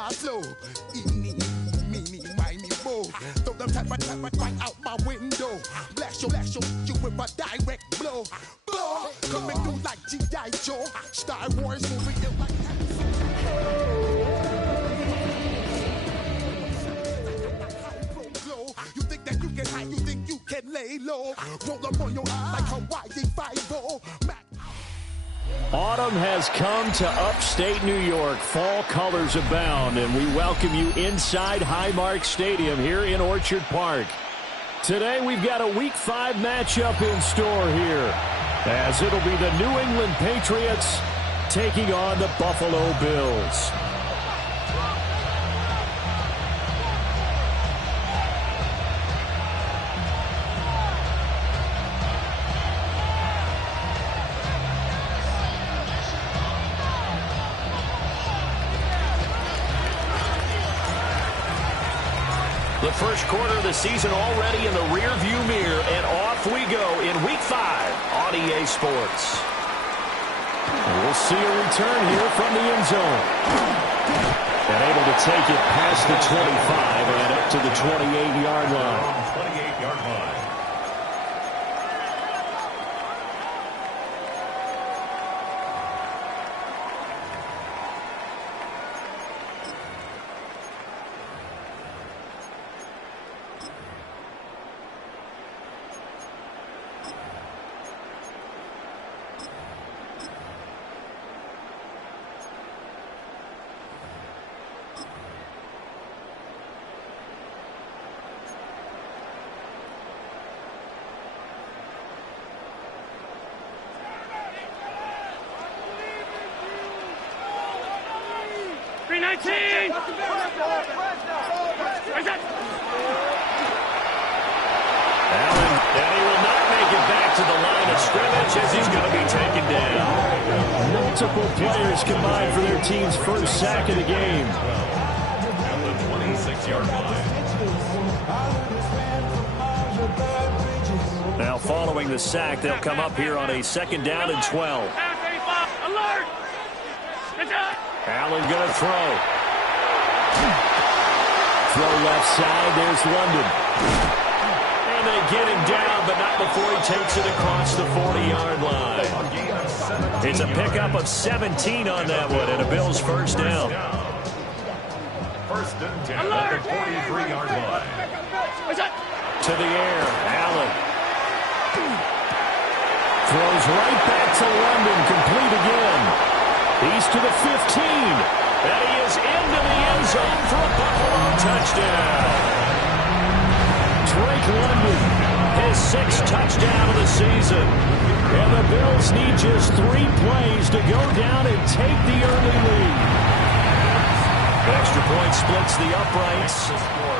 my flow. Eeny, meeny, miny, mo. Throw them type right out my window. Blast you with a direct blow. Blow, coming through like G.I. Joe. Star Wars moving you like that. You think that you can hide, you think you can lay low. Roll up on your eye like Hawaii 5-0. Autumn has come to upstate New York. Fall colors abound, and we welcome you inside Highmark Stadium here in Orchard Park. Today we've got a Week 5 matchup in store here, as it'll be the New England Patriots taking on the Buffalo Bills. The first quarter of the season already in the rearview mirror, and off we go in Week 5 on EA Sports. We'll see a return here from the end zone. And able to take it past the 25 and up to the 28-yard line. 28-yard line. Allen, and he will not make it back to the line of scrimmage as he's going to be taken down. Multiple players combined for their team's first sack of the game. At the 26-yard line. Now following the sack, they'll come up here on a 2nd down and 12. Alert! Allen going to throw. Throw left side. There's London. And they get him down, but not before he takes it across the 40-yard line. It's a pickup of 17 on that one, and a Bills first down. First and 10 at the 43-yard line. To the air, Allen. Throws right back to London, complete again. He's to the 15. And he is into the end zone for a Buffalo touchdown. Drake London, his 6th touchdown of the season. And the Bills need just 3 plays to go down and take the early lead. Extra point splits the uprights,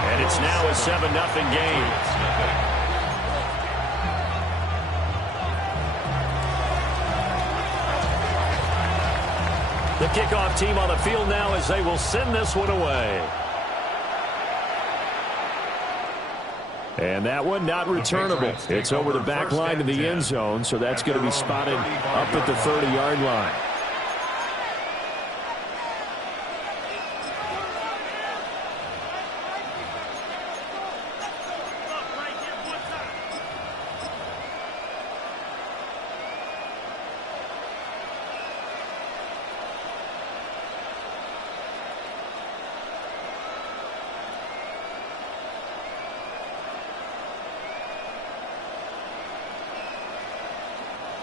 and it's now a 7-0 game. The kickoff team on the field now as they will send this one away. And that one not returnable. It's over the back line to the end zone, so that's going to be spotted up at the 30-yard line.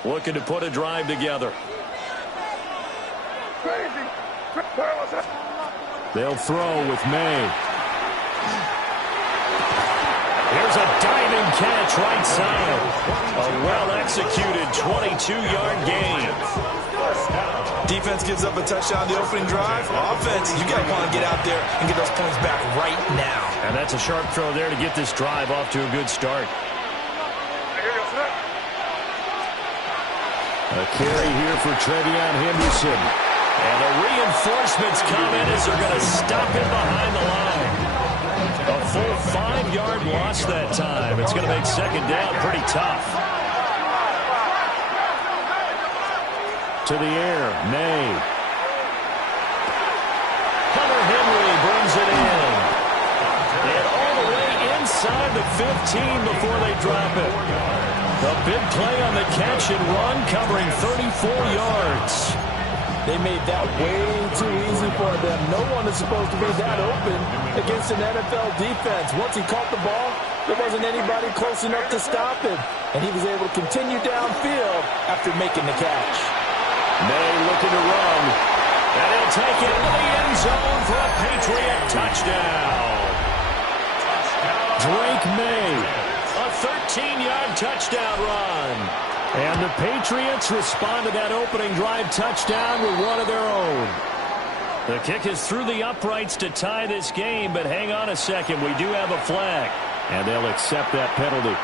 Looking to put a drive together. They'll throw with May. Here's a diving catch right side. A well-executed 22-yard gain. Defense gives up a touchdown the opening drive. Offense, you got to want to get out there and get those points back right now. And that's a sharp throw there to get this drive off to a good start. A carry here for Trevion Henderson. And the reinforcements come in as they're going to stop him behind the line. A full 5-yard loss that time. It's going to make 2nd down pretty tough. To the air, May. Hunter Henry inside the 15 before they drop it. A big play on the catch and run, covering 34 yards. They made that way too easy for them. No one is supposed to be that open against an NFL defense. Once he caught the ball, there wasn't anybody close enough to stop him. And he was able to continue downfield after making the catch. May looking to run. And he'll take it into the end zone for a Patriot touchdown. Drake May, a 13-yard touchdown run. And the Patriots respond to that opening drive touchdown with one of their own. The kick is through the uprights to tie this game, but hang on a second. We do have a flag, and they'll accept that penalty.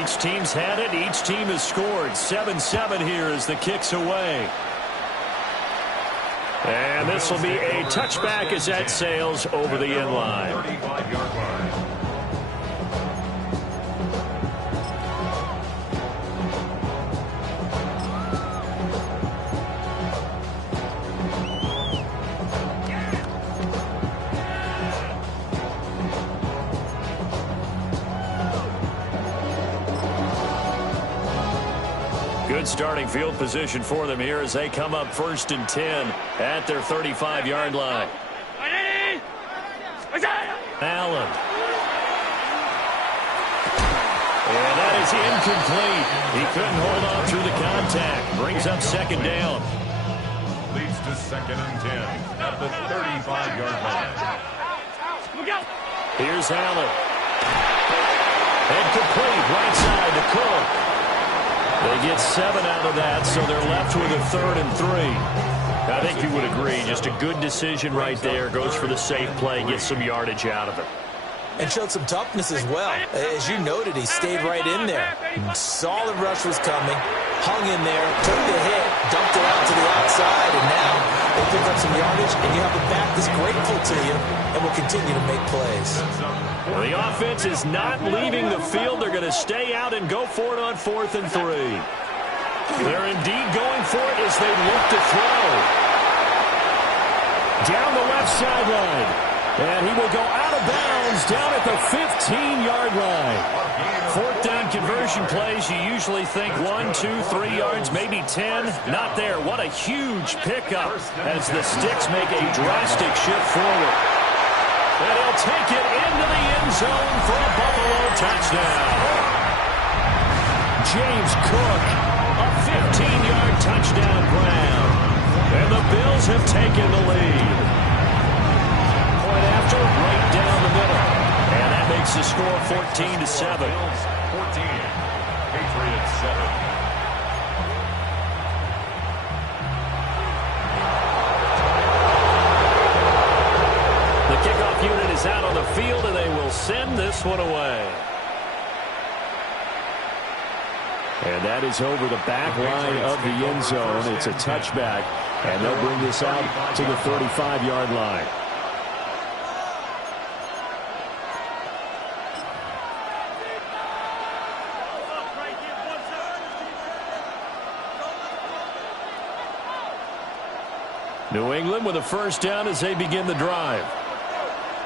Each team's had it. Each team has scored. 7-7 here as the kick's away. And this will be a touchback as that sails over the end line. Good starting field position for them here as they come up 1st and 10 at their 35-yard line. Allen. And that is incomplete. He couldn't hold on through the contact. Brings up 2nd down. Leads to 2nd and 10 at the 35-yard line. Here's Allen. And complete right side to Cook. They get 7 out of that, so they're left with a 3rd and 3. I think you would agree. Just a good decision right there. Goes for the safe play, gets some yardage out of it. And showed some toughness as well. As you noted, he stayed right in there. Solid rush was coming. Hung in there, took the hit, dumped it out to the outside, and now they pick up some yardage, and you have a back that's grateful to you and will continue to make plays. Well, the offense is not leaving the field. They're going to stay out and go for it on 4th and 3. They're indeed going for it as they look to throw. Down the left sideline. And he will go out of bounds down at the 15-yard line. 4th down conversion plays, you usually think 1, 2, 3 yards, maybe 10. Not there. What a huge pickup as the Sticks make a drastic shift forward. And he'll take it into the end zone for a Buffalo touchdown. James Cook, a 15-yard touchdown grab. And the Bills have taken the lead. After right down the middle. And that makes the score 14-7. 14. Patriots 7. The kickoff unit is out on the field, and they will send this one away. And that is over the back line of the end zone. It's a touchback, and they'll bring this out to the 35-yard line. New England with a 1st down as they begin the drive.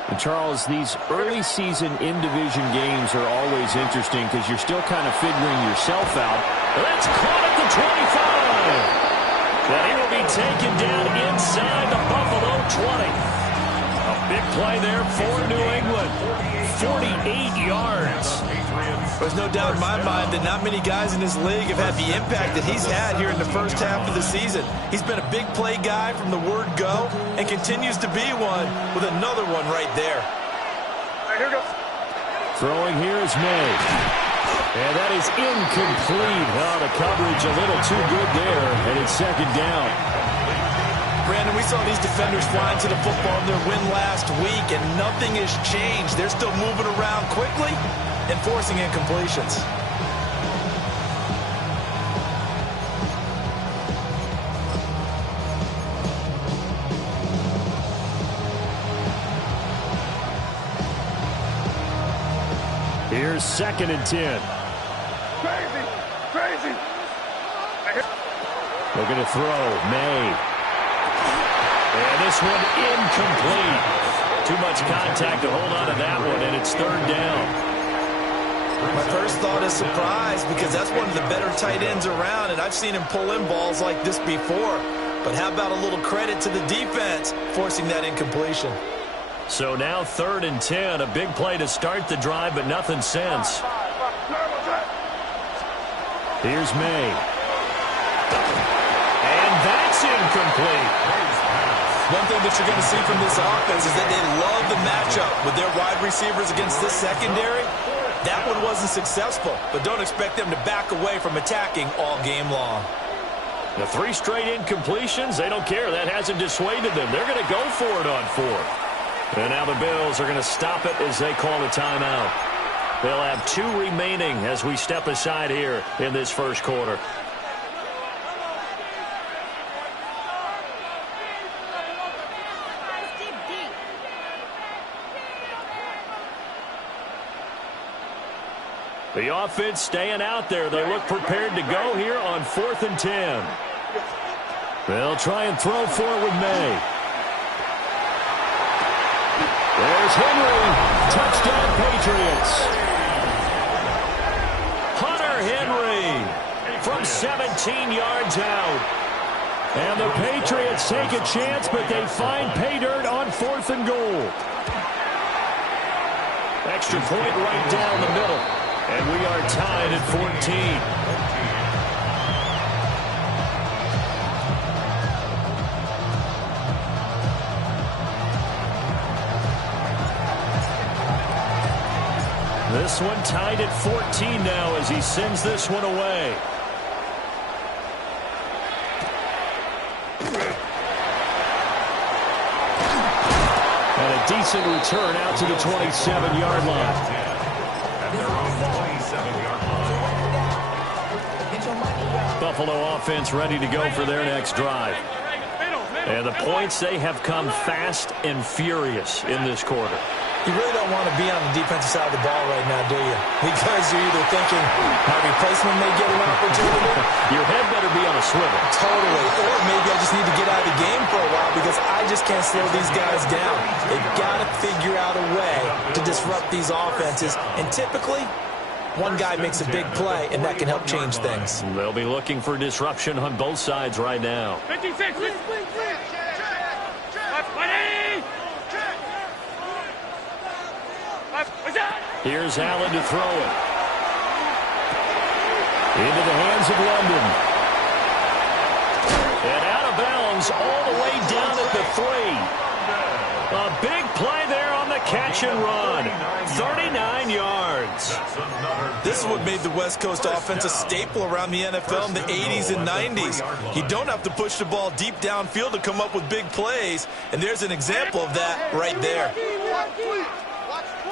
And Charles, these early season in-division games are always interesting because you're still kind of figuring yourself out. That's caught at the 25. And he will be taken down inside the Buffalo 20. A big play there for New England. 48 yards. There's no doubt in my mind that not many guys in this league have had the impact that he's had here in the first half of the season. He's been a big play guy from the word go and continues to be one with another one right there. All right, here we go. Throwing here is May. And that is incomplete. Oh, the coverage a little too good there, and it's 2nd down. Brandon, we saw these defenders flying to the football in their win last week, and nothing has changed. They're still moving around quickly and forcing incompletions. Here's 2nd and 10. Crazy. Looking to throw. May. And this one incomplete. Too much contact to hold on to that one, and it's third down. My first thought is surprise because that's one of the better tight ends around, and I've seen him pull in balls like this before. But how about a little credit to the defense forcing that incompletion? So now 3rd and 10, a big play to start the drive, but nothing since. Here's May. And that's incomplete. One thing that you're going to see from this offense is that they love the matchup with their wide receivers against this secondary. That one wasn't successful, but don't expect them to back away from attacking all game long. The 3 straight incompletions, they don't care. That hasn't dissuaded them. They're going to go for it on 4th. And now the Bills are going to stop it as they call a timeout. They'll have 2 remaining as we step aside here in this first quarter. The offense staying out there. They look prepared to go here on 4th and 10. They'll try and throw for it with May. There's Henry. Touchdown, Patriots. Hunter Henry from 17 yards out. And the Patriots take a chance, but they find pay dirt on 4th and goal. Extra point right down the middle. And we are tied at 14. This one tied at 14 now as he sends this one away. And a decent return out to the 27-yard line. Buffalo offense ready to go for their next drive. And the points, they have come fast and furious in this quarter. You really don't want to be on the defensive side of the ball right now, do you? Because you're either thinking my replacement may get an opportunity. Your head better be on a swivel. Totally. Or maybe I just need to get out of the game for a while because I just can't slow these guys down. They've got to figure out a way to disrupt these offenses. And typically, one guy makes a big play, and that can help change things. They'll be looking for disruption on both sides right now. 56. Here's Allen to throw it. Into the hands of London. And out of bounds all the way down at the 3. A big play there on the catch and run. 39 yards. This is what made the West Coast offense a staple around the NFL in the 80s and 90s. You don't have to push the ball deep downfield to come up with big plays, and there's an example of that right there.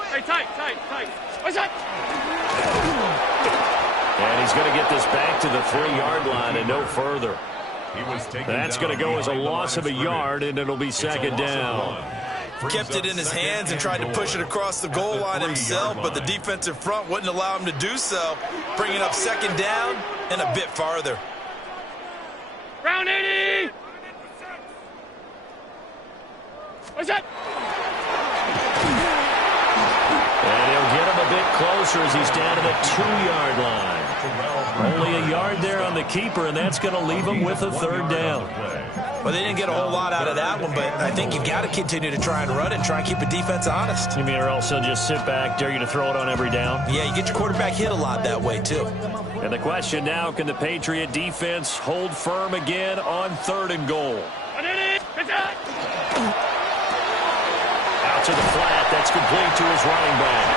Hey, tight. What's that? And he's going to get this back to the 3-yard line and no further. That's going to go as a loss of a yard, and it'll be second down. Kept it in his hands and tried to push it across the goal line himself, but the defensive front wouldn't allow him to do so, bringing up second down and a bit farther. Round 80. What's that? And he'll get him a bit closer as he's down to the 2-yard line. Only a yard there on the keeper, and that's going to leave him with a third down. Well, they didn't get a whole lot out of that one, but I think you've got to continue to try and run it and try and keep the defense honest. You mean or else he'll just sit back, dare you to throw it on every down? Yeah, you get your quarterback hit a lot that way, too. And the question now, can the Patriot defense hold firm again on 3rd and goal? Out to the flat. That's complete to his running back.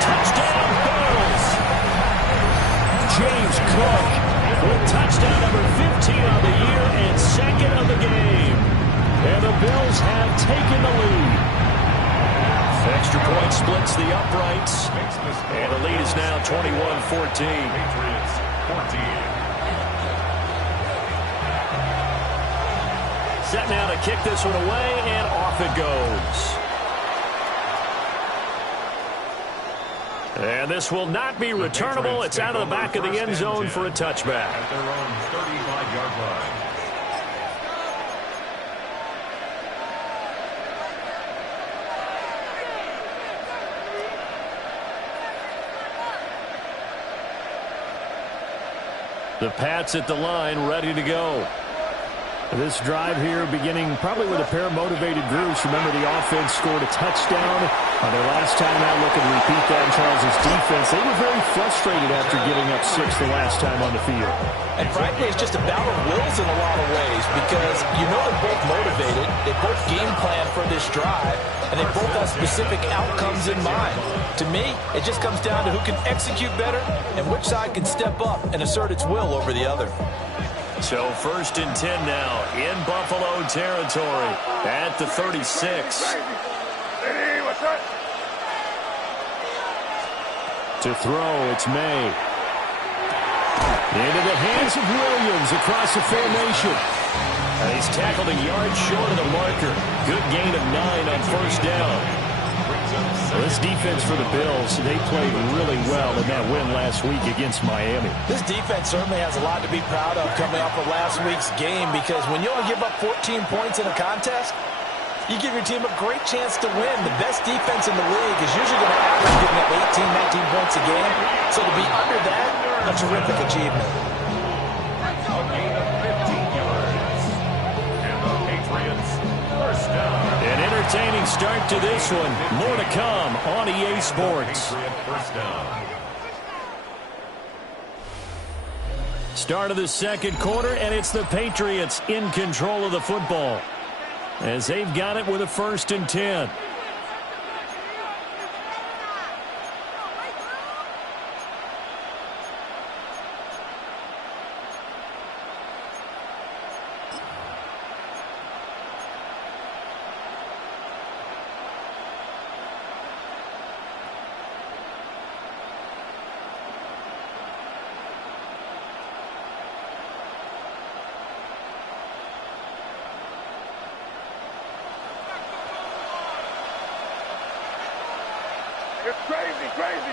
Touchdown, Bills! James Cook with touchdown number 15 on the year and second of the game. And the Bills have taken the lead. Extra point splits the uprights. And the lead is now 21-14. Patriots 14. Set now to kick this one away, and off it goes. And this will not be returnable. It's out of the back of the end zone for a touchback. At their own 35-yard line. The Pats at the line, ready to go. This drive here beginning probably with a pair of motivated groups. Remember, the offense scored a touchdown on their last time out. Looking to repeat that in Charles' defense. They were very frustrated after giving up 6 the last time on the field. And frankly, it's just a battle of wills in a lot of ways because you know they're both motivated. They both game plan for this drive, and they both have specific outcomes in mind. To me, it just comes down to who can execute better and which side can step up and assert its will over the other. So 1st and 10 now in Buffalo territory at the 36. To throw, it's May. Into the hands of Williams across the formation. And he's tackled a yard short of the marker. Good gain of 9 on 1st down. Well, this defense for the Bills, they played really well in that win last week against Miami. This defense certainly has a lot to be proud of coming off of last week's game because when you only give up 14 points in a contest, you give your team a great chance to win. The best defense in the league is usually going to average giving up 18, 19 points a game. So to be under that, a terrific achievement. A gain of 15 yards. And the Patriots first down. An entertaining start to this one. More to come on EA Sports. First down. Start of the second quarter, and it's the Patriots in control of the football as they've got it with a 1st and 10.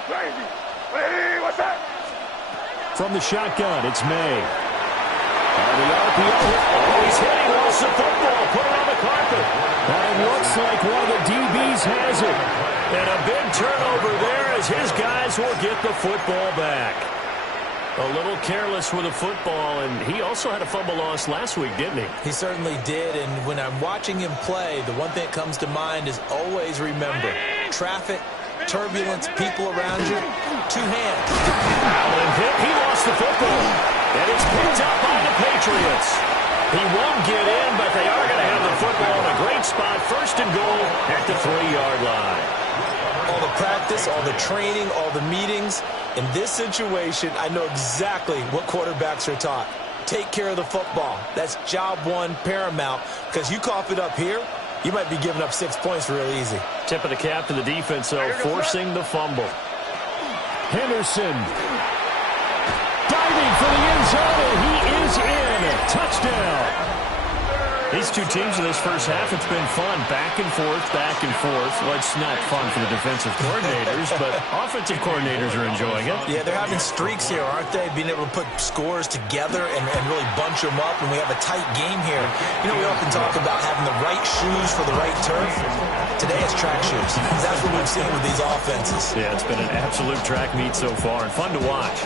Crazy. Hey, what's that? From the shotgun, it's May. The RPO. Oh, he's hit. He lost the football. Put it on the carpet. And it looks like one of the DBs has it. And a big turnover there as his guys will get the football back. A little careless with the football, and he also had a fumble loss last week, didn't he? He certainly did, and when I'm watching him play, the one thing that comes to mind is always remember, traffic, turbulence, people around you, 2 hands. Allen hit. He lost the football. And it's picked up by the Patriots. He won't get in, but they are going to have the football in a great spot. 1st and goal at the 3-yard line. All the practice, all the training, all the meetings. In this situation, I know exactly what quarterbacks are taught. Take care of the football. That's job 1 paramount, because you cough it up here, you might be giving up 6 points real easy. Tip of the cap to the defense, though, forcing the fumble. Henderson diving for the end zone, and he is in. Touchdown. These two teams in this first half, it's been fun. Back and forth, back and forth. Well, it's not fun for the defensive coordinators, but offensive coordinators are enjoying it. Yeah, they're having streaks here, aren't they? Being able to put scores together and really bunch them up, and we have a tight game here. You know, we often talk about having the right shoes for the right turf. Today it's track shoes. That's what we've seen with these offenses. Yeah, it's been an absolute track meet so far, and fun to watch.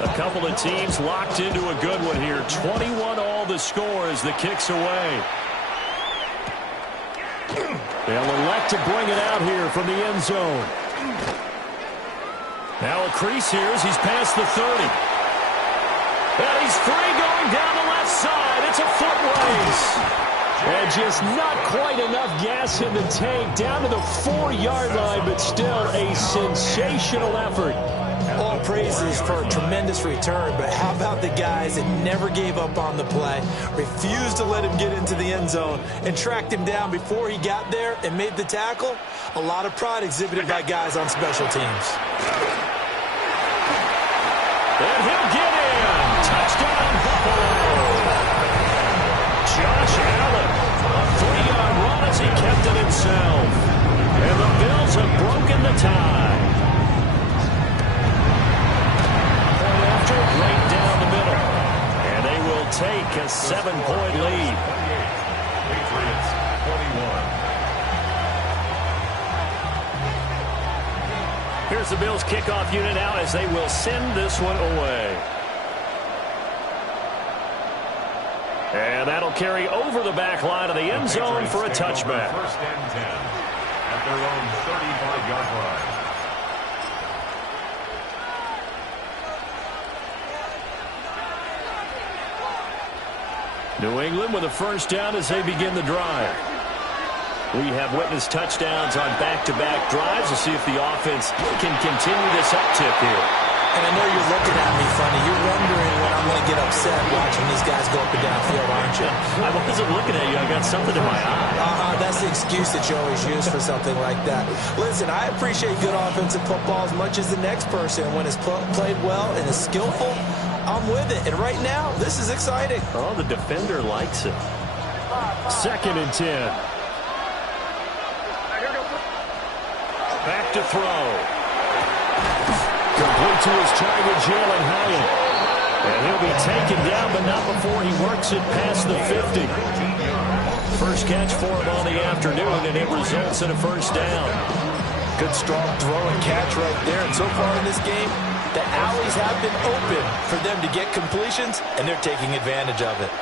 A couple of teams locked into a good one here. 21 all the score as the kick's away. They'll elect to bring it out here from the end zone. Now a crease here as he's past the 30. And he's free going down the left side. It's a foot race. And just not quite enough gas in the tank. Down to the 4-yard line, but still a sensational effort. All praises for a tremendous return, but how about the guys that never gave up on the play, refused to let him get into the end zone, and tracked him down before he got there and made the tackle? A lot of pride exhibited by guys on special teams. And he'll get in. Touchdown, Buffalo. Josh Allen, a 3-yard run as he kept it himself. And the Bills have broken the tie. Right down the middle. And they will take a 7-point lead. Patriots 21. There's the Bills kickoff unit out as they will send this one away. And that'll carry over the back line of the end zone for a touchback. First and 10 at their own 35-yard line. New England with a first down as they begin the drive. We have witnessed touchdowns on back-to-back drives. We'll see if the offense can continue this uptick here. And I know you're looking at me funny. You're wondering when I'm going to get upset watching these guys go up and down field, aren't you? I wasn't looking at you. I got something in my eye. That's the excuse that you always use for something like that. Listen, I appreciate good offensive football as much as the next person. When it's played well and is skillful, I'm with it. And right now, this is exciting. Oh, the defender likes it. 2nd and 10. Back to throw. Complete to his target, Jalen Hyatt. And he'll be taken down, but not before he works it past the 50. First catch for him on the afternoon, and it results in a first down. Good strong throw and catch right there. And so far in this game, the alleys have been open for them to get completions, and they're taking advantage of it.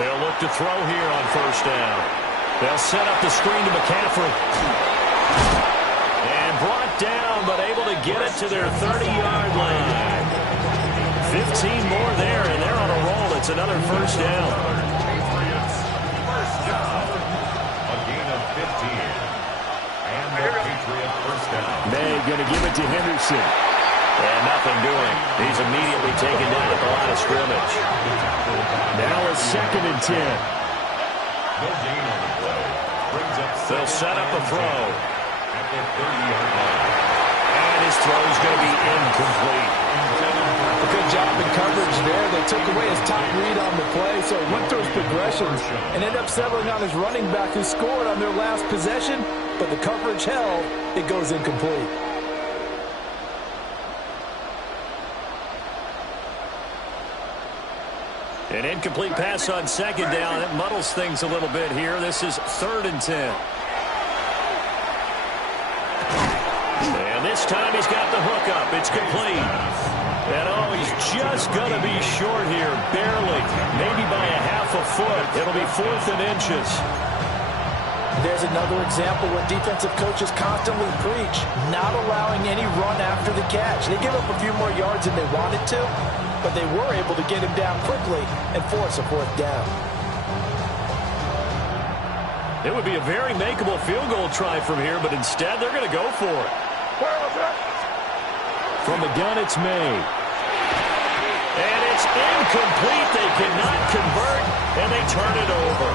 They'll look to throw here on first down. They'll set up the screen to McCaffrey. And brought down, but able to get it to their 30-yard line. 15 more there, and they're on a roll. It's another first down. First down. A gain of 15. And the Patriot first down. May going to give it to Henderson. And nothing doing. He's immediately taken down at the line of scrimmage. Now a 2nd and 10. No gain on the play. Brings up They'll set up a throw. At the 30-yard line. And his throw is going to be incomplete. A good job in coverage there. They took away his top read on the play, so he went through his progressions and ended up settling on his running back who scored on their last possession, but the coverage held. It goes incomplete. An incomplete pass on 2nd down. It muddles things a little bit here. This is 3rd and 10. And this time he's got the hook up. It's complete. And oh, he's just going to be short here. Barely. Maybe by a half a foot. It'll be 4th and inches. There's another example where defensive coaches constantly preach, not allowing any run after the catch. They give up a few more yards than they wanted to, but they were able to get him down quickly and force a 4th down. It would be a very makeable field goal try from here, but instead they're going to go for it. From the gun, it's May. And it's incomplete. They cannot convert, and they turn it over.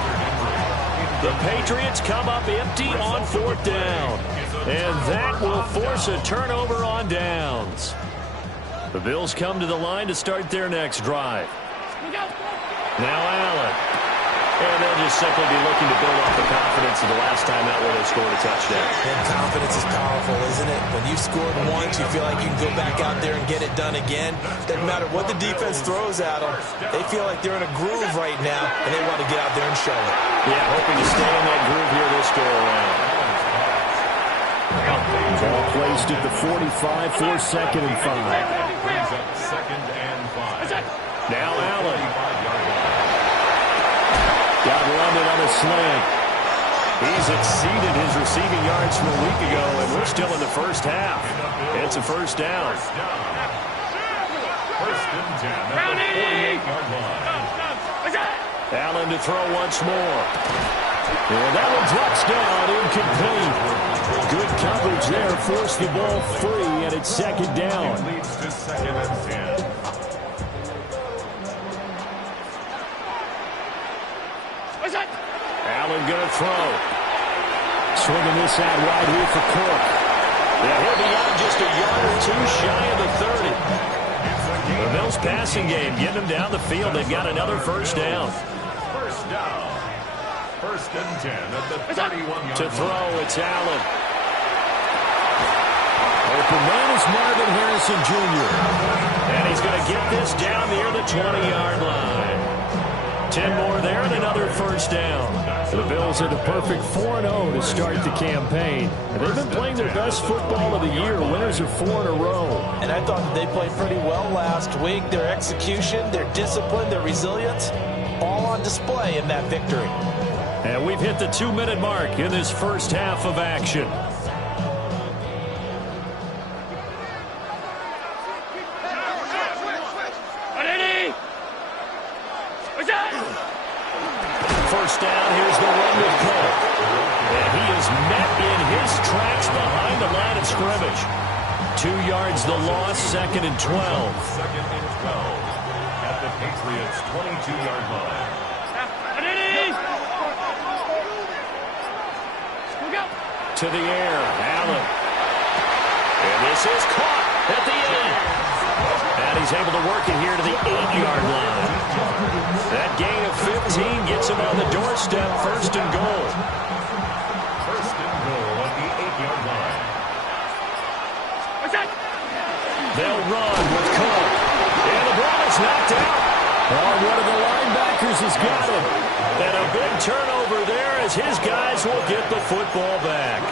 The Patriots come up empty on 4th down. And that will force a turnover on downs. The Bills come to the line to start their next drive. Now Allen. And they'll just simply be looking to build up the confidence of the last time out where they scored a touchdown. And confidence is powerful, isn't it? When you've scored once, you feel like you can go back out there and get it done again. Doesn't matter what the defense throws at them. They feel like they're in a groove right now, and they want to get out there and show it. Yeah, hoping to stay in that groove here this go-around. Ball placed at the 45 for 2nd and 5. Brings up 2nd and 5. Now Allen. Got London on a sling. He's exceeded his receiving yards from a week ago, and we're still in the first half. It's a first down. First and 10 at the 48-yard line. Allen to throw once more. And that one drops down, incomplete. Good coverage there, forced the ball free, and it's 2nd down. It leads to 2nd and 10. Allen gonna throw. Swinging this out wide here for Cook. Yeah, he'll be out just a yard or two shy of the 30. The Bills passing game getting them down the field. They've got another first down. First down. First and 10 at the 31-yard To throw, it's Allen. Open man is Marvin Harrison Jr. And he's going to get this down near the 20-yard line. 10 more there and another first down. The Bills are the perfect 4-0 to start the campaign. And they've been playing their best football of the year, winners of 4 in a row. And I thought that they played pretty well last week. Their execution, their discipline, their resilience, all on display in that victory. And we've hit the 2-minute mark in this first half of action. First down, here's the run with Kobk. And he is met in his tracks behind the line of scrimmage. 2 yards the loss, 2nd and 12. 2nd and 12 at the Patriots' 22-yard line. To the air, Allen. And this is caught at the end. And he's able to work it here to the 8-yard line. That gain of 15 gets him on the doorstep, 1st and goal. 1st and goal at the 8-yard line. They'll run with Kobk. And the ball is knocked out. Oh, one of the linebackers has got him. And a big turnover there as his guys will get the football back.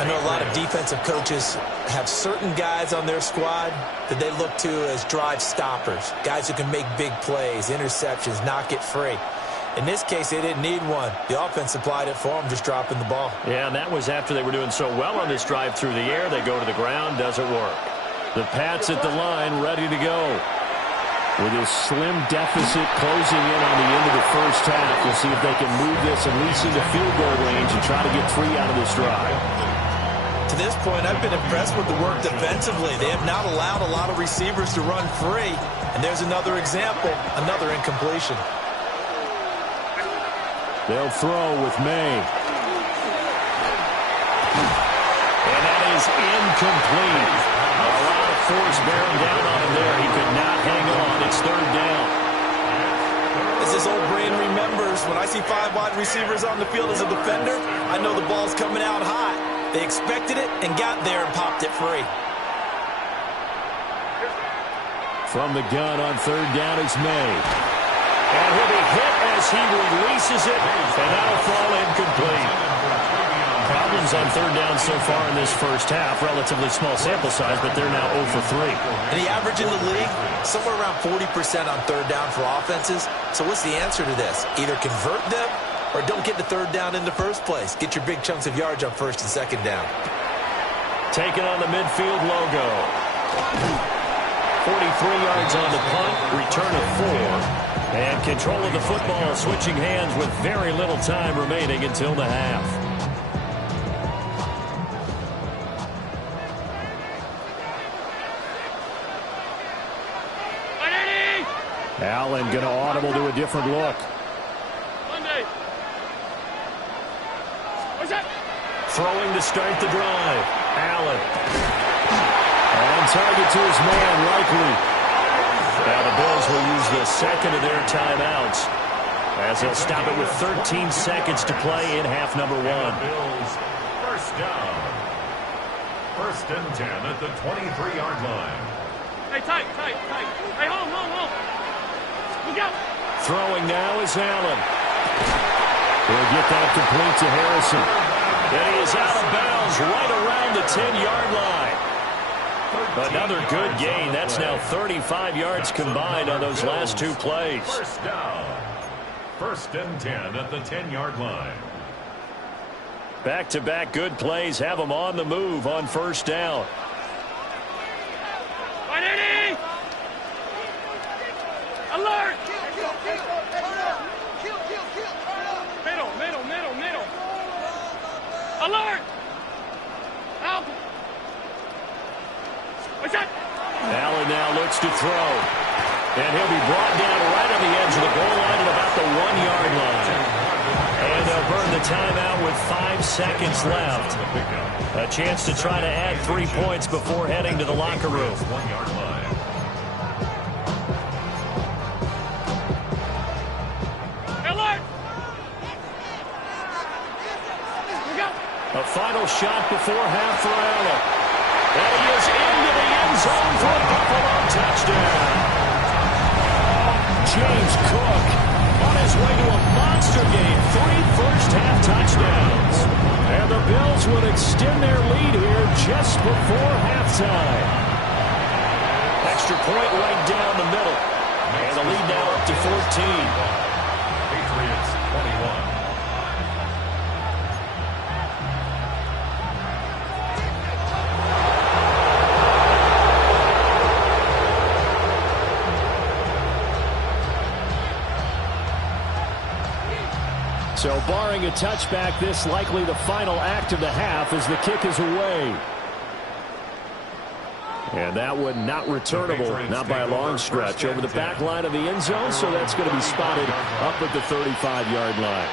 I know a lot of defensive coaches have certain guys on their squad that they look to as drive stoppers, guys who can make big plays, interceptions, knock it free. In this case, they didn't need one. The offense supplied it for them, just dropping the ball. Yeah, and that was after they were doing so well on this drive through the air. They go to the ground, doesn't work. The Pats at the line, ready to go. With his slim deficit closing in on the end of the first half, we'll see if they can move this at least into field goal range and try to get 3 out of this drive. To this point, I've been impressed with the work defensively. They have not allowed a lot of receivers to run free. And there's another example, another incompletion. They'll throw with May. And that is incomplete. A lot of force bearing down on him there. He could not hang on. It's 3rd down. As his old brain remembers, when I see 5 wide receivers on the field as a defender, I know the ball's coming out hot. They expected it and got there and popped it free. From the gun on 3rd down is May. And he'll be hit as he releases it, and that'll fall incomplete. Problems on 3rd down so far in this first half. Relatively small sample size, but they're now 0 for 3. And the average in the league, somewhere around 40% on 3rd down for offenses. So what's the answer to this? Either convert them or don't get the 3rd down in the first place. Get your big chunks of yards on 1st and 2nd down. Taking on the midfield logo. 43 yards on the punt, return of 4. And control of the football, switching hands with very little time remaining until the half. Allen going to audible to a different look. Throwing to start the drive. Allen. And target to his man, likely. Now the Bills will use the 2nd of their timeouts as they'll stop it with 13 seconds to play in half number 1. Bills, 1st down. 1st and 10 at the 23-yard line. Hey, tight. Hey, home. Look out. Throwing now is Allen. He'll get that complete to Harrison. And he is out of bounds right around the 10-yard line. Another good gain. That's now 35 yards combined on those last 2 plays. 1st down. 1st and 10 at the 10-yard line. Back-to-back good plays have them on the move on 1st down. Alert! Middle. Alert! Help! What's that? Allen now looks to throw. And he'll be brought down right on the edge of the goal line at about the 1-yard line. And they'll burn the timeout with 5 seconds left. A chance to try to add 3 points before heading to the locker room. 1-yard line. Alert! A final shot before half for Allen. And he is into the end zone for a Buffalo touchdown. James Cook on his way to a monster game. 3 Eagles will extend their lead here just before halftime. Extra point right down the middle. And the lead now up to 14. Patriots 21. So barring a touchback, this likely the final act of the half as the kick is away. And that one not returnable, not by a long stretch, over the back line of the end zone, so that's going to be spotted up at the 35-yard line.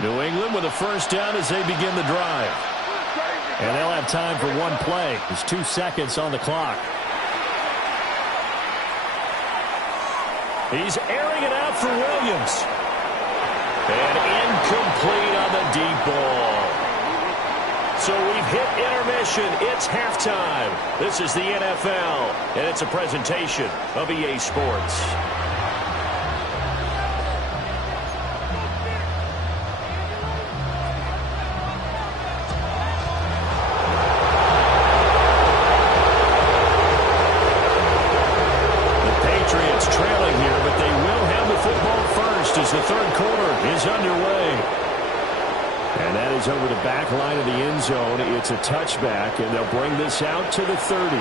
New England with a first down as they begin the drive. And they'll have time for one play. There's 2 seconds on the clock. He's airing it out for Williams. And incomplete on the deep ball. So we've hit intermission. It's halftime. This is the NFL, and it's a presentation of EA Sports. As the third quarter is underway. And that is over the back line of the end zone. It's a touchback, and they'll bring this out to the 30.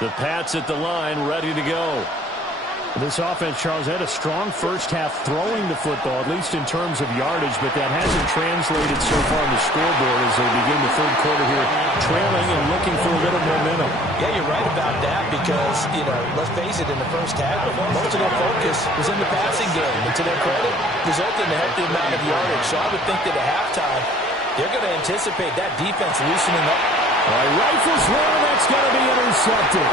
The Pats at the line, ready to go. This offense, Charles, had a strong first half throwing the football, at least in terms of yardage, but that hasn't translated so far on the scoreboard as they begin the third quarter here, trailing and looking for a little momentum. Yeah, you're right about that because, let's face it, in the first half, most of their focus was in the passing game. And to their credit, resulted in a healthy amount of yardage. So I would think that at halftime, they're going to anticipate that defense loosening up. All right, rifles one, that's going to be intercepted.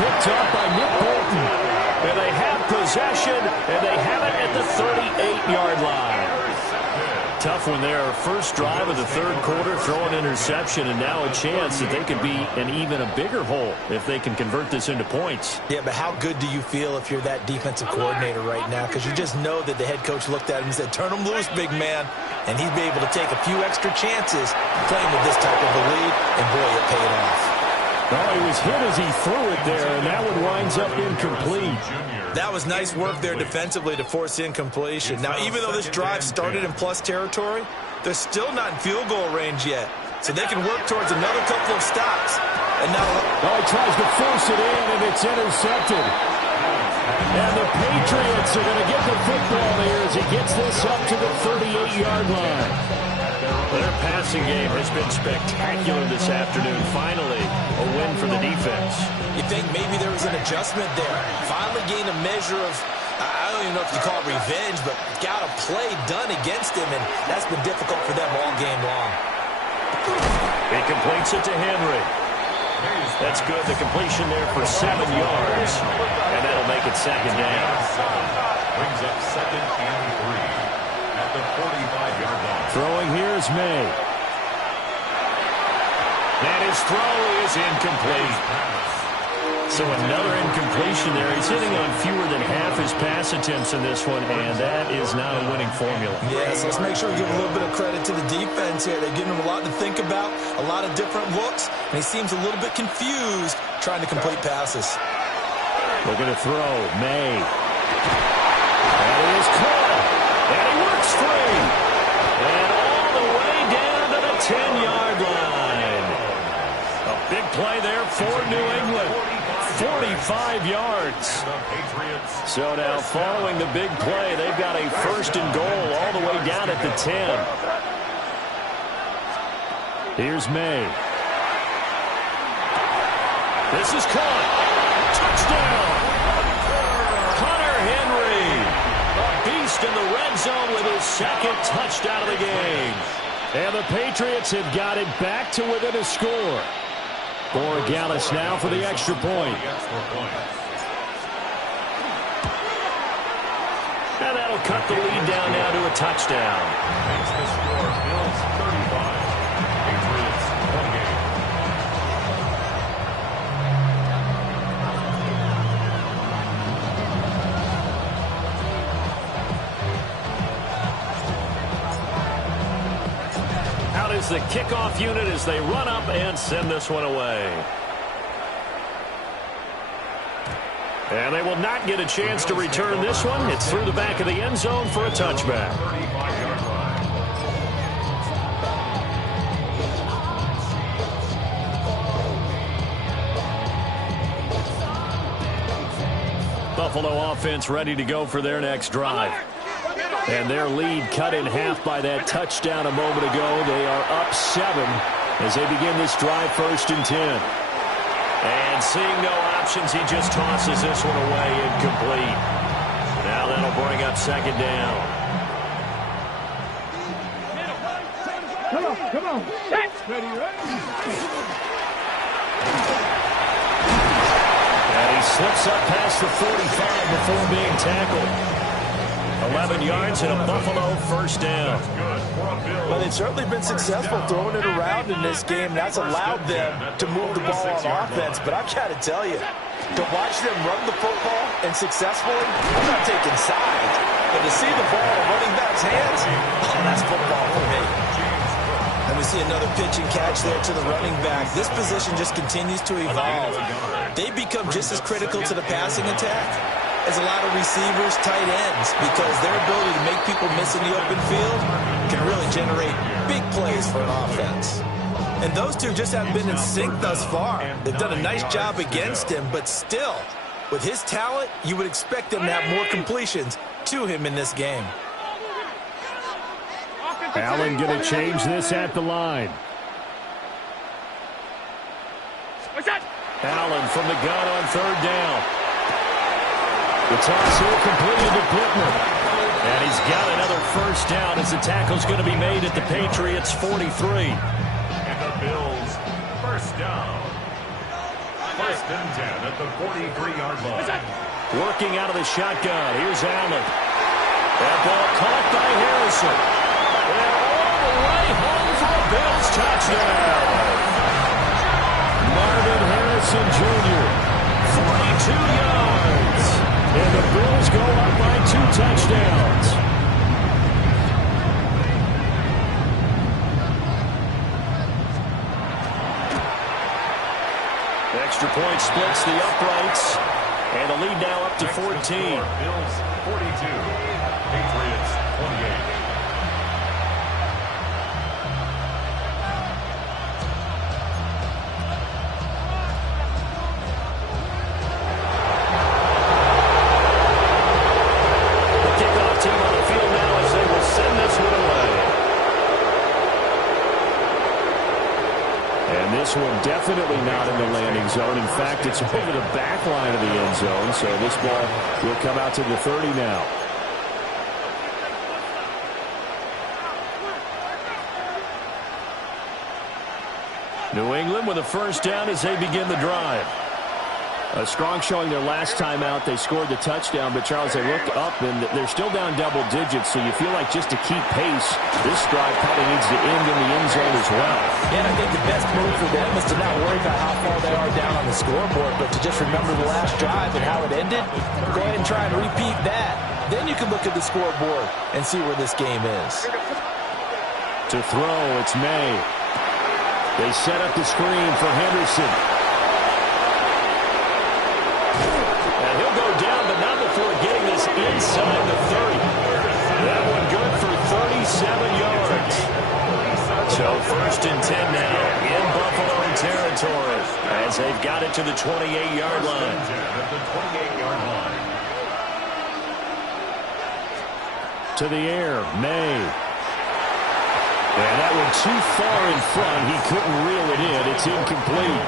Picked up by Nick Bolton. And they have possession, and they have it at the 38-yard line. Tough one there. First drive of the third quarter, throw an interception, and now a chance that they could be in even a bigger hole if they can convert this into points. Yeah, but how good do you feel if you're that defensive coordinator right now? Because you just know that the head coach looked at him and said, turn him loose, big man. And he'd be able to take a few extra chances playing with this type of a lead, and boy, it paid off. Oh, he was hit as he threw it there, and that one winds up incomplete. That was nice work there defensively to force incompletion. Now, even though this drive started in plus territory, they're still not in field goal range yet. So they can work towards another couple of stops. And now, he tries to force it in, and it's intercepted. And the Patriots are going to get the football here as he gets this up to the 38-yard line. Their passing game has been spectacular this afternoon. Finally, a win for the defense. You think maybe there was an adjustment there. Finally gained a measure of, I don't even know if you call it revenge, but got a play done against him, and that's been difficult for them all game long. He completes it to Henry. That's good. The completion there for 7 yards, and that'll make it second down. Brings up 2nd and 3 at the 45-yard line. Throwing here is May. And his throw is incomplete. So another incompletion there. He's hitting on fewer than half his pass attempts in this one, and that is not a winning formula. Yes, let's make sure we give a little bit of credit to the defense here. They're giving him a lot to think about, a lot of different looks, and he seems a little bit confused trying to complete passes. Looking to throw. May. And he is caught. And he works free. And all the way down to the 10-yard line. A big play there for New England. 45 yards. So now following the big play, they've got a 1st and goal all the way down at the 10. Here's May. This is caught. Touchdown. Hunter Henry, a beast in the red zone with his second touchdown of the game. And the Patriots have got it back to within a score. Gallus now for the extra point. And that'll cut the lead down now to a touchdown. Makes the score Bills 35, Patriots 28. Out is the kickoff unit as they run up and send this one away. And they will not get a chance to return this one. It's through the back of the end zone for a touchback. 35-yard line. Buffalo offense ready to go for their next drive. And their lead cut in half by that touchdown a moment ago. They are up 7 as they begin this drive, 1st and 10. And seeing no options, he just tosses this one away, incomplete. Now that'll bring up 2nd down. Come on. Ready. And he slips up past the 45 before being tackled. 11 yards and a Buffalo 1st down. Well, they've certainly been successful throwing it around in this game. That's allowed them to move the ball on offense. But I've got to tell you, to watch them run the football and successfully, I'm not taking sides. But to see the ball in running back's hands, oh, that's football for me. And we see another pitch and catch there to the running back. This position just continues to evolve. They become just as critical to the passing attack as a lot of receivers, tight ends, because their ability to make people miss in the open field can really generate big plays for an offense. And those two just haven't been in sync thus far. They've done a nice job against him, but still, with his talent, you would expect them to have more completions to him in this game. Allen going to change this at the line. Allen from the gun on 3rd down. The toss here completed to Pittman. And he's got another 1st down as the tackle's going to be made at the Patriots' 43. And the Bills 1st down. 1st and 10 at the 43-yard line. Working out of the shotgun. Here's Allen. That ball caught by Harrison. And all the way home for a Bills touchdown. Marvin Harrison Jr., 42 yards. And the Bills go up by 2 touchdowns. The extra point splits the uprights. And the lead now up to 14. Bills 42, Patriots 28. This one definitely not in the landing zone. In fact, it's over the back line of the end zone, so this ball will come out to the 30 now. New England with a 1st down as they begin the drive. A strong showing their last time out. They scored the touchdown, but Charles, they look up and they're still down double digits, so you feel like just to keep pace, this drive probably needs to end in the end zone as well. And I think the best move for them is to not worry about how far they are down on the scoreboard, but to just remember the last drive and how it ended. Go ahead and try and repeat that. Then you can look at the scoreboard and see where this game is. To throw, it's May. They set up the screen for Henderson. And he'll go down, but not before getting this inside the 30. That one good for 37 yards. So 1st and 10 now in Buffalo territory as they've got it to the 28-yard line. At the 28-yard line. To the air, May. And that went too far in front. He couldn't reel it in. It's incomplete.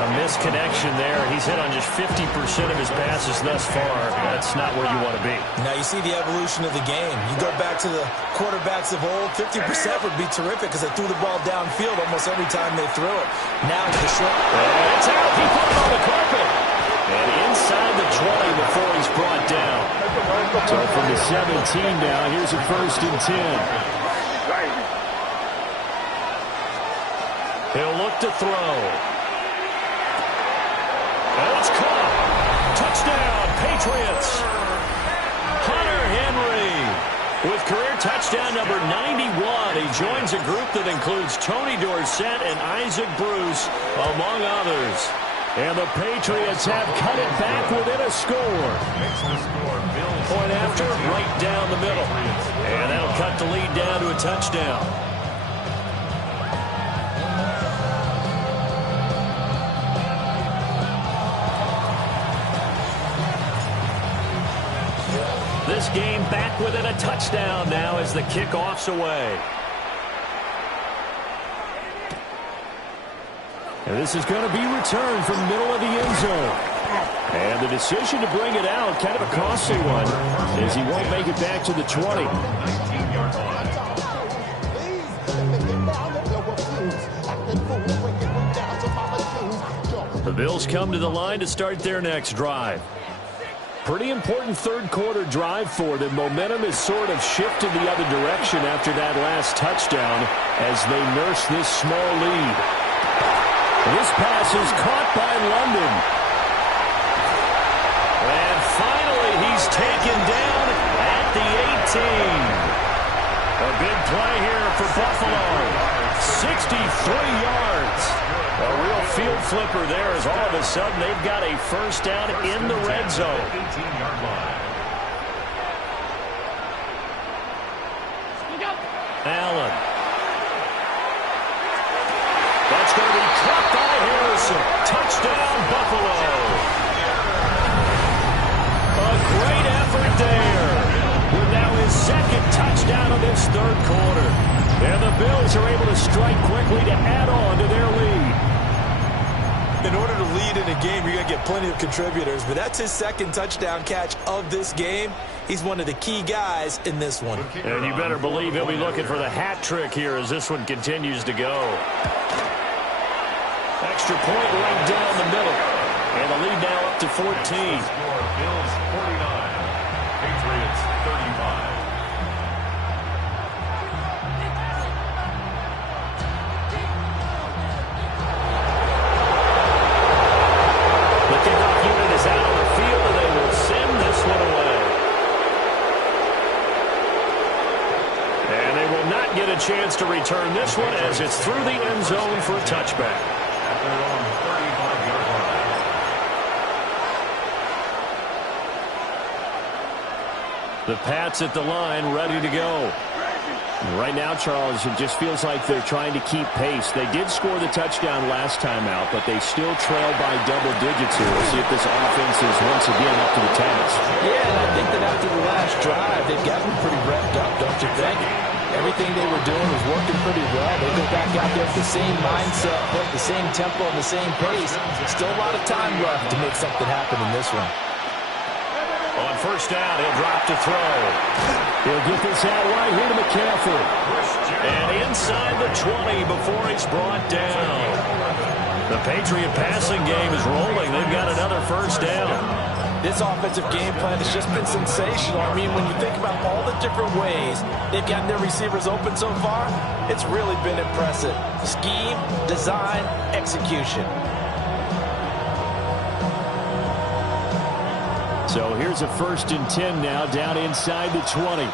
A misconnection there. He's hit on just 50% of his passes thus far. That's not where you want to be. Now you see the evolution of the game. You go back to the quarterbacks of old, 50% would be terrific because they threw the ball downfield almost every time they threw it. Now to the short. And it's out. He put it on the carpet. And inside the 20 before he's brought down. So from the 17 now, here's a 1st and 10. He'll look to throw. And it's caught. Touchdown, Patriots. Hunter Henry with career touchdown number 91. He joins a group that includes Tony Dorsett and Isaac Bruce, among others. And the Patriots have cut it back within a score. Point after, right down the middle. And that'll cut the lead down to a touchdown. This game back within a touchdown now as the kickoff's away. And this is going to be returned from middle of the end zone. And the decision to bring it out, kind of a costly one, as he won't make it back to the 20. The Bills come to the line to start their next drive. Pretty important third quarter drive for them. Momentum has sort of shifted the other direction after that last touchdown as they nurse this small lead. This pass is caught by London. And finally, he's taken down at the 18. A big play here for Buffalo. 63 yards. A real field flipper there as all of a sudden they've got a first down in the red zone. 18-yard line. Allen. That's going to be caught by Harrison. Touchdown, Buffalo. A great effort there. With now his second touchdown of this third quarter. And the Bills are able to strike quickly to add on to their lead. In order to lead in a game, you're going to get plenty of contributors, but that's his second touchdown catch of this game. He's one of the key guys in this one. And you better believe he'll be looking for the hat trick here as this one continues to go. Extra point right down the middle. And the lead now up to 14. Bills 49, Patriots 35. Kickoff unit is out on the field, and they will send this one away. And they will not get a chance to return this one as it's through the end zone for a touchback. At their own 35-yard line. The Pats at the line, ready to go. Right now, Charles, it just feels like they're trying to keep pace. They did score the touchdown last time out, but they still trail by double digits here. We'll see if this offense is once again up to the task. Yeah, and I think that after the last drive, they've gotten pretty revved up, don't you think? Everything they were doing was working pretty well. They go back out there with the same mindset, put the same tempo and the same pace. Still a lot of time left to make something happen in this one. On first down, he'll drop to throw. He'll get this out right here to McCaffrey. And inside the 20 before he's brought down. The Patriot passing game is rolling. They've got another first down. This offensive game plan has just been sensational. I mean, when you think about all the different ways they've gotten their receivers open so far, it's really been impressive. Scheme, design, execution. So here's a 1st and 10 now, down inside the 20.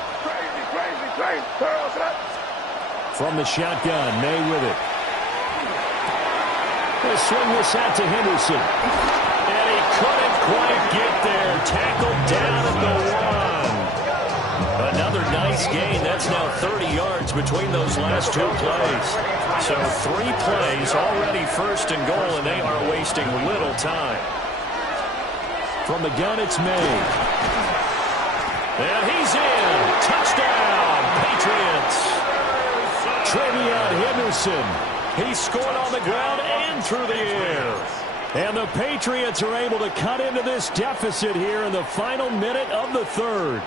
From the shotgun, May with it. They'll swing this out to Henderson. And he couldn't quite get there. Tackled down at the 1. Another nice gain. That's now 30 yards between those last two plays. So 3 plays, already first and goal, and they are wasting little time. From the gun, it's May. And he's in. Touchdown, Patriots. Anderson. He scored on the ground and through the air. And the Patriots are able to cut into this deficit here in the final minute of the third.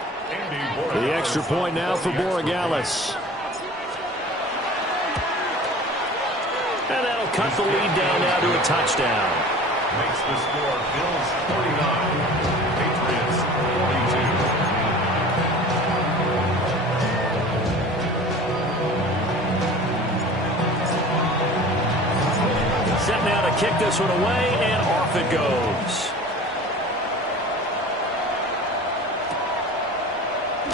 The extra point now for Borregales. And that'll cut the lead down now to a touchdown. Makes the score Bills 49, Patriots 42. Set now to kick this one away, and off it goes.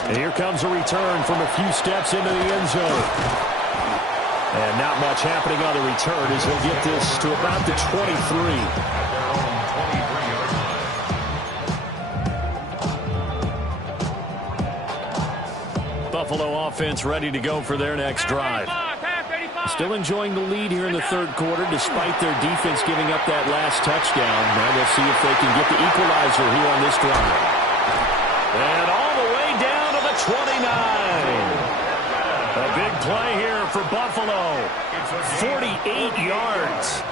And here comes a return from a few steps into the end zone. And not much happening on the return as he'll get this to about the 23. Buffalo offense ready to go for their next drive. Still enjoying the lead here in the third quarter despite their defense giving up that last touchdown. Now we'll see if they can get the equalizer here on this drive. And all the way down to the 29. A big play here for Buffalo. 48 yards.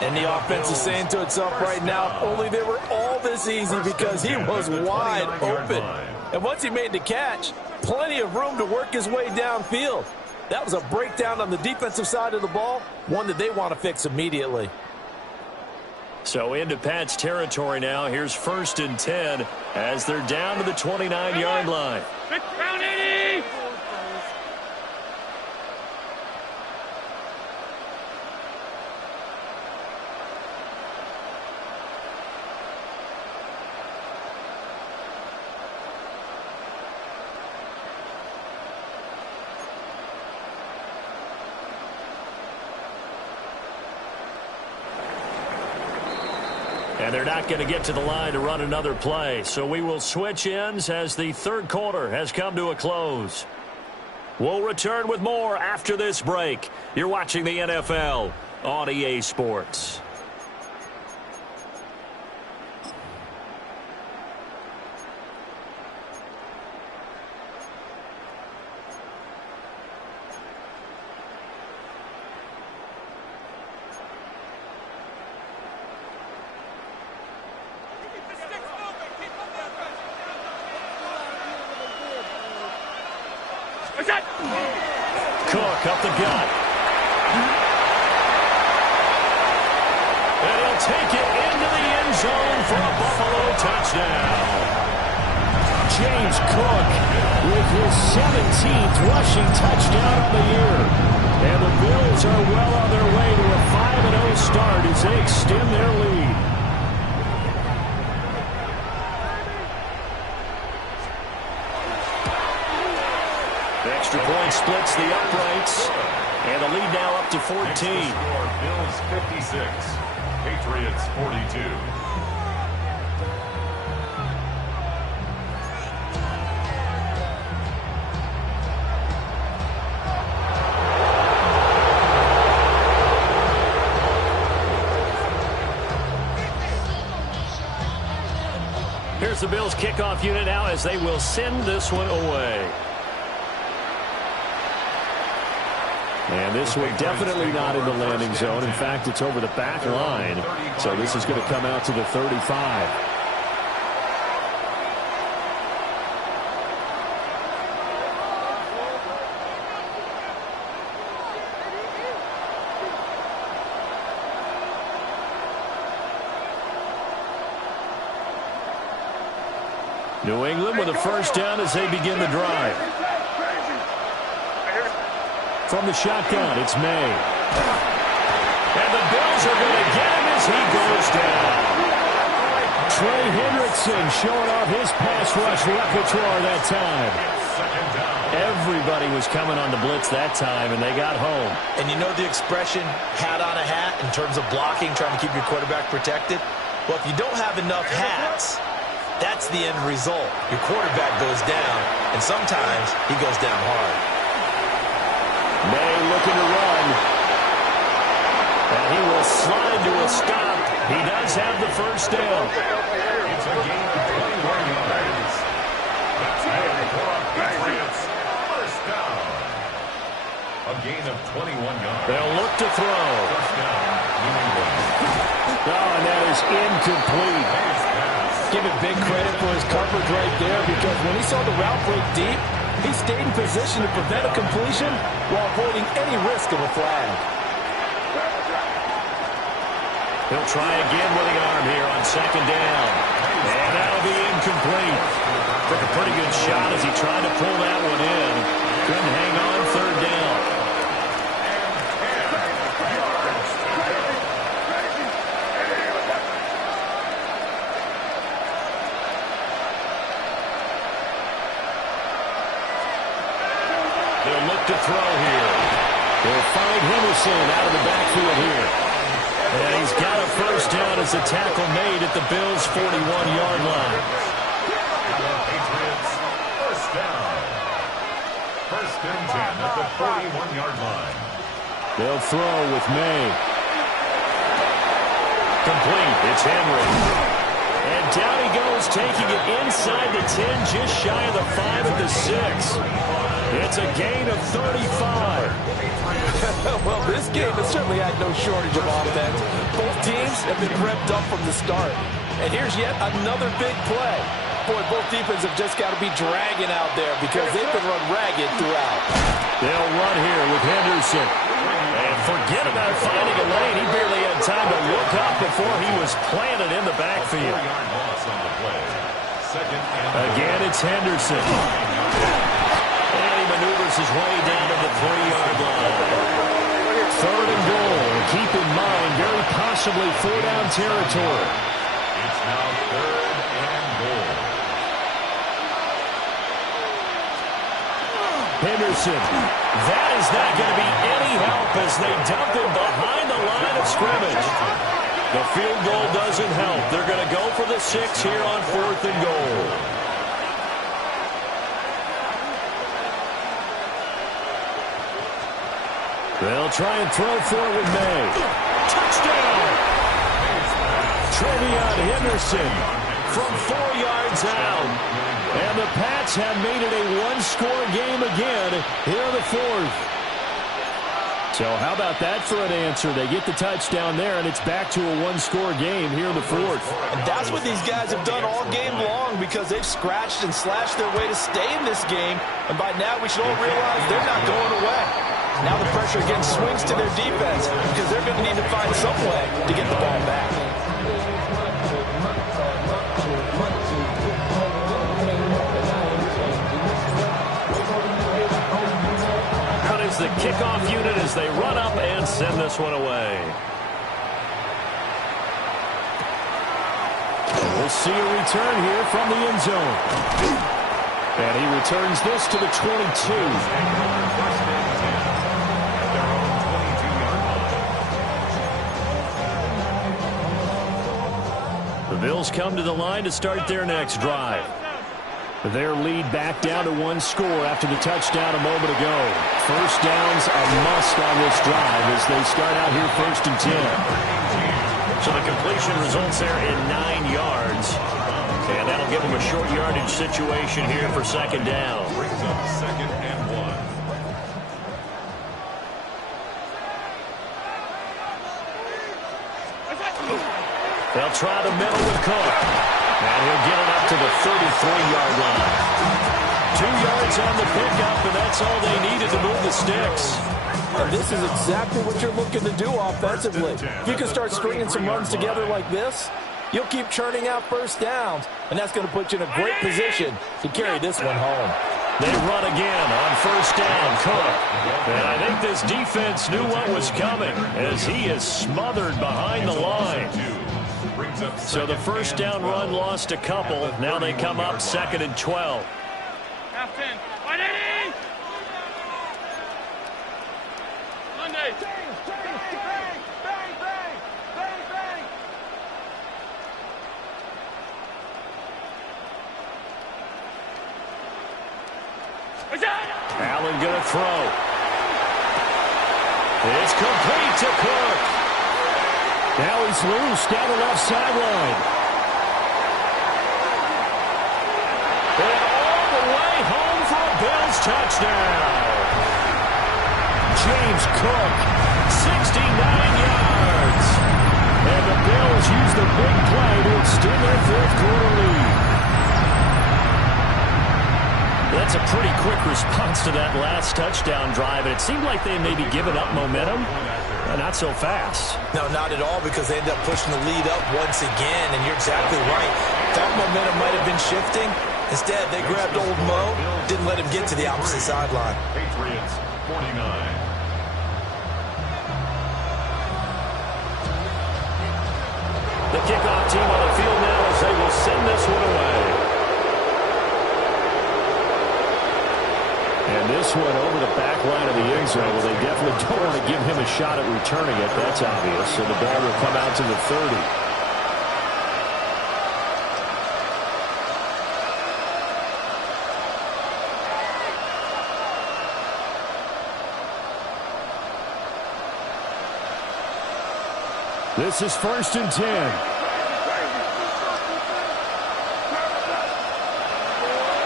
And the offense is saying to itself right now, only they were all this easy because he was wide open. And once he made the catch, plenty of room to work his way downfield. That was a breakdown on the defensive side of the ball, one that they want to fix immediately. So into Pat's territory now. Here's 1st and 10 as they're down to the 29-yard line. Down 80! And they're not going to get to the line to run another play. So we will switch ends as the third quarter has come to a close. We'll return with more after this break. You're watching the NFL on EA Sports. Cook up the gut. And he'll take it into the end zone for a Buffalo touchdown. James Cook with his 17th rushing touchdown of the year. And the Bills are well on their way to a 5-0 start as they extend their lead. Extra point splits the uprights, and the lead now up to 14. Bills 56, Patriots 42. Here's the Bills kickoff unit now as they will send this one away. And this one definitely not in the landing zone. In fact, it's over the back line. So this is going to come out to the 35. New England with a first down as they begin the drive. From the shotgun, it's May. And the Bills are going to get him as he goes down. Trey Hendrickson showing off his pass rush repertoire that time. Everybody was coming on the blitz that time, and they got home. And you know the expression, hat on a hat, in terms of blocking, trying to keep your quarterback protected? Well, if you don't have enough hats, that's the end result. Your quarterback goes down, and sometimes he goes down hard. May looking to run. And he will slide to a stop. He does have the first down. It's a gain of 21 yards. That's May for a Patriots first down. A gain of 21 yards. They'll look to throw. First down, New England. Oh, and that is incomplete. Give it big credit for his coverage right there, because when he saw the route break deep, he stayed in position to prevent a completion while avoiding any risk of a flag. He'll try again with the arm here on second down. And that'll be incomplete. Took a pretty good shot as he tried to pull that one in. Couldn't hang on third down. They'll look to throw here. They'll find Henderson out of the backfield here. And he's got a first down as the tackle made at the Bills' 41-yard line. Patriots, first down. First and 10 at the 41-yard line. They'll throw with May. Complete. It's Henry. And down he goes, taking it inside the 10, just shy of the 5 at the 6. It's a gain of 35. Well, this game has certainly had no shortage of offense. Both teams have been prepped up from the start. And here's yet another big play. Boy, both defenses have just got to be dragging out there because they've been run ragged throughout. They'll run here with Henderson. And forget about finding a lane. He barely had time to look up before he was planted in the backfield. Again, it's Henderson. And he maneuvers his way down to the 3-yard line. Third and goal. Keep in mind, very possibly 4-down territory. It's now third and goal. Henderson. That is not going to be any help as they dump him behind the line of scrimmage. The field goal doesn't help. They're going to go for the 6 here on 4th and goal. They'll try and throw for it with May. Touchdown! Trevion Henderson from 4 yards out. And the Pats have made it a one-score game again here in the 4th. So how about that for an answer? They get the touchdown there, and it's back to a one-score game here in the 4th. And that's what these guys have done all game long because they've scratched and slashed their way to stay in this game. And by now we should all realize they're not going away. Now the pressure again swings to their defense because they're going to need to find some way to get the ball back. Out is the kickoff unit as they run up and send this one away. We'll see a return here from the end zone. And he returns this to the 22. The Bills come to the line to start their next drive. Their lead back down to 1 score after the touchdown a moment ago. First down's a must on this drive as they start out here 1st and 10. So the completion results there in 9 yards. And that'll give them a short yardage situation here for 2nd down. Brings up 2nd and 1. They'll try the middle with Cook. And he'll get it up to the 33-yard line. 2 yards on the pickup, and that's all they needed to move the sticks. And this is exactly what you're looking to do offensively. If you can start stringing some runs together like this, you'll keep churning out first downs, and that's going to put you in a great position to carry this one home. They run again on 1st down, Cook. And I think this defense knew what was coming as he is smothered behind the line. So the 1st down run lost a couple. Now they come up 2nd and 12. Half 10. 180! Monday. Bang, bang, bang, bang, bang, bang, bang. Allen going to throw. It's complete to Cook. Now he's loose down the left sideline. And all the way home for a Bills touchdown. Here's Cook. 69 yards. And the Bills use the big play to extend their fourth quarter lead. That's a pretty quick response to that last touchdown drive, and it seemed like they may be giving up momentum. Not so fast. No, not at all, because they end up pushing the lead up once again, and you're exactly right. That momentum might have been shifting. Instead, they grabbed old Mo, didn't let him get to the opposite sideline. Patriots, 49. The kickoff team on the field now as they will send this one away. And this one over the back line of the end zone. Well, they definitely don't want to give him a shot at returning it. That's obvious. So the ball will come out to the 30. This is 1st and 10.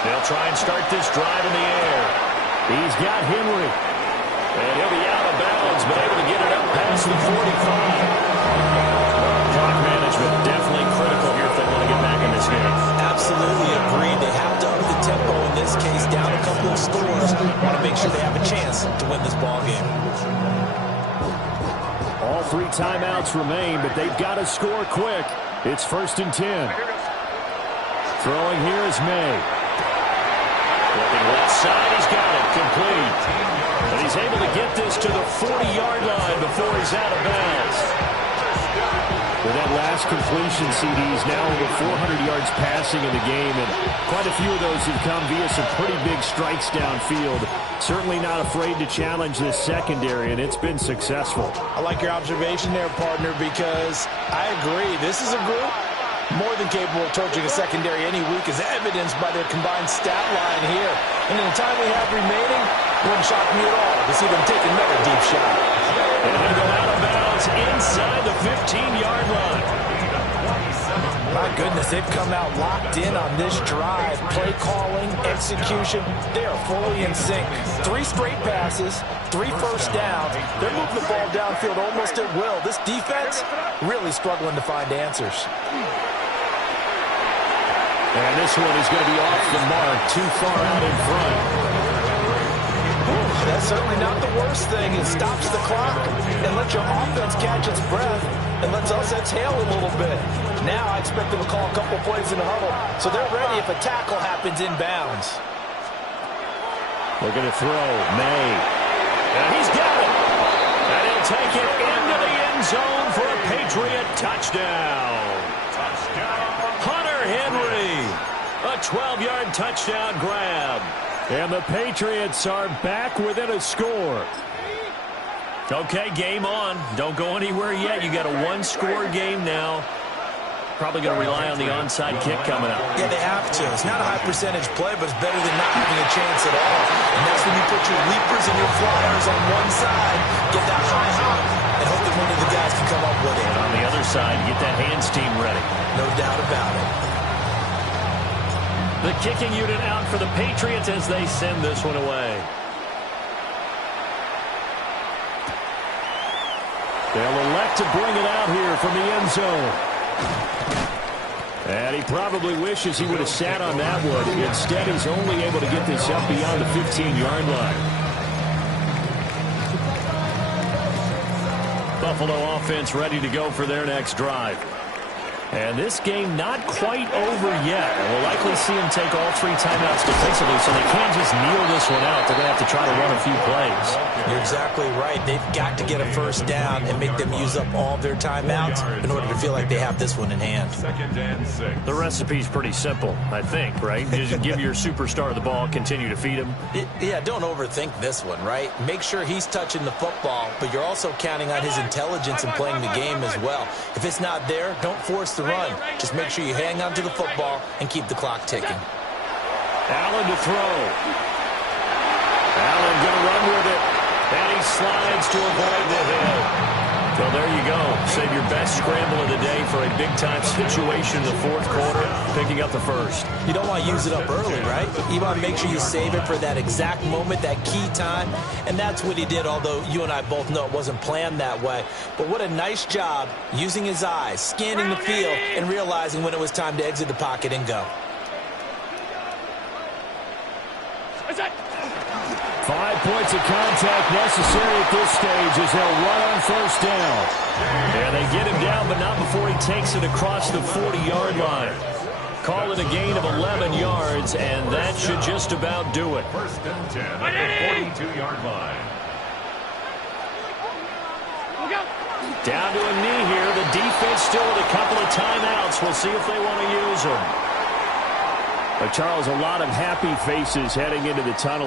They'll try and start this drive in the air. He's got Henry. And he'll be out of bounds, but able to get it up past the 45. Clock management definitely critical here if they want to get back in this game. Absolutely agreed. They have to up the tempo in this case, down a couple of scores. Want to make sure they have a chance to win this ball game. All 3 timeouts remain, but they've got to score quick. It's 1st and 10. Throwing here is May. Looking left side, he's got it, complete. And he's able to get this to the 40-yard line before he's out of bounds. With that last completion, CD is now over 400 yards passing in the game, and quite a few of those have come via some pretty big strikes downfield. Certainly not afraid to challenge this secondary, and it's been successful. I like your observation there, partner, because I agree. This is a group more than capable of torching a secondary any week, as evidenced by their combined stat line here. And in the time we have remaining, it wouldn't shock me at all to see them take another deep shot. And they go out of bounds inside the 15-yard line. My goodness, they've come out locked in on this drive. Play calling, execution, they are fully in sync. 3 straight passes, 3 first downs. They're moving the ball downfield almost at will. This defense really struggling to find answers. And this one is going to be off the mark, too far out in front. That's certainly not the worst thing. It stops the clock and lets your offense catch its breath and lets us exhale a little bit. Now I expect them to call a couple plays in the huddle, so they're ready if a tackle happens inbounds. Looking to throw, May. And he's got it. And he'll take it into the end zone for a Patriot touchdown. Hunter Henry, a 12-yard touchdown grab. And the Patriots are back within a score. Okay, game on. Don't go anywhere yet. You got a 1-score game now. Probably going to rely on the onside kick coming up. Yeah, they have to. It's not a high percentage play, but it's better than not having a chance at all. And that's when you put your leapers and your flyers on one side, get that high hop, and hope that one of the guys can come up with it. And on the other side, get that hands team ready. No doubt about it. The kicking unit out for the Patriots as they send this one away. They'll elect to bring it out here from the end zone. And he probably wishes he would have sat on that one. Instead, he's only able to get this up beyond the 15-yard line. Buffalo offense ready to go for their next drive. And this game not quite over yet. And we'll likely see him take all 3 timeouts defensively, so they can't just kneel this one out. They're going to have to try to run a few plays. You're exactly right. They've got to get a first down and make them use up all of their timeouts in order to feel like they have this one in hand. 2nd and 6. The recipe's pretty simple, I think, right? Just give your superstar the ball, continue to feed him. Yeah, don't overthink this one, right? Make sure he's touching the football, but you're also counting on his intelligence in playing the game as well. If it's not there, don't force the run. Just make sure you hang on to the football and keep the clock ticking. Allen to throw. Allen going to run with it. And he slides to avoid the hit. So there you go. Save your best scramble of the day for a big-time situation in the fourth quarter, picking up the first. You don't want to use it up early, right? You want to make sure you save it for that exact moment, that key time, and that's what he did, although you and I both know it wasn't planned that way. But what a nice job using his eyes, scanning the field, and realizing when it was time to exit the pocket and go. 5 points of contact necessary at this stage as they'll run on first down. Yeah, they get him down, but not before he takes it across the 40-yard line. Call it a gain of 11 yards, and that should just about do it. First and 10 at the 42-yard line. Down to a knee here. The defense still with a couple of timeouts. We'll see if they want to use them. But Charles, a lot of happy faces heading into the tunnel.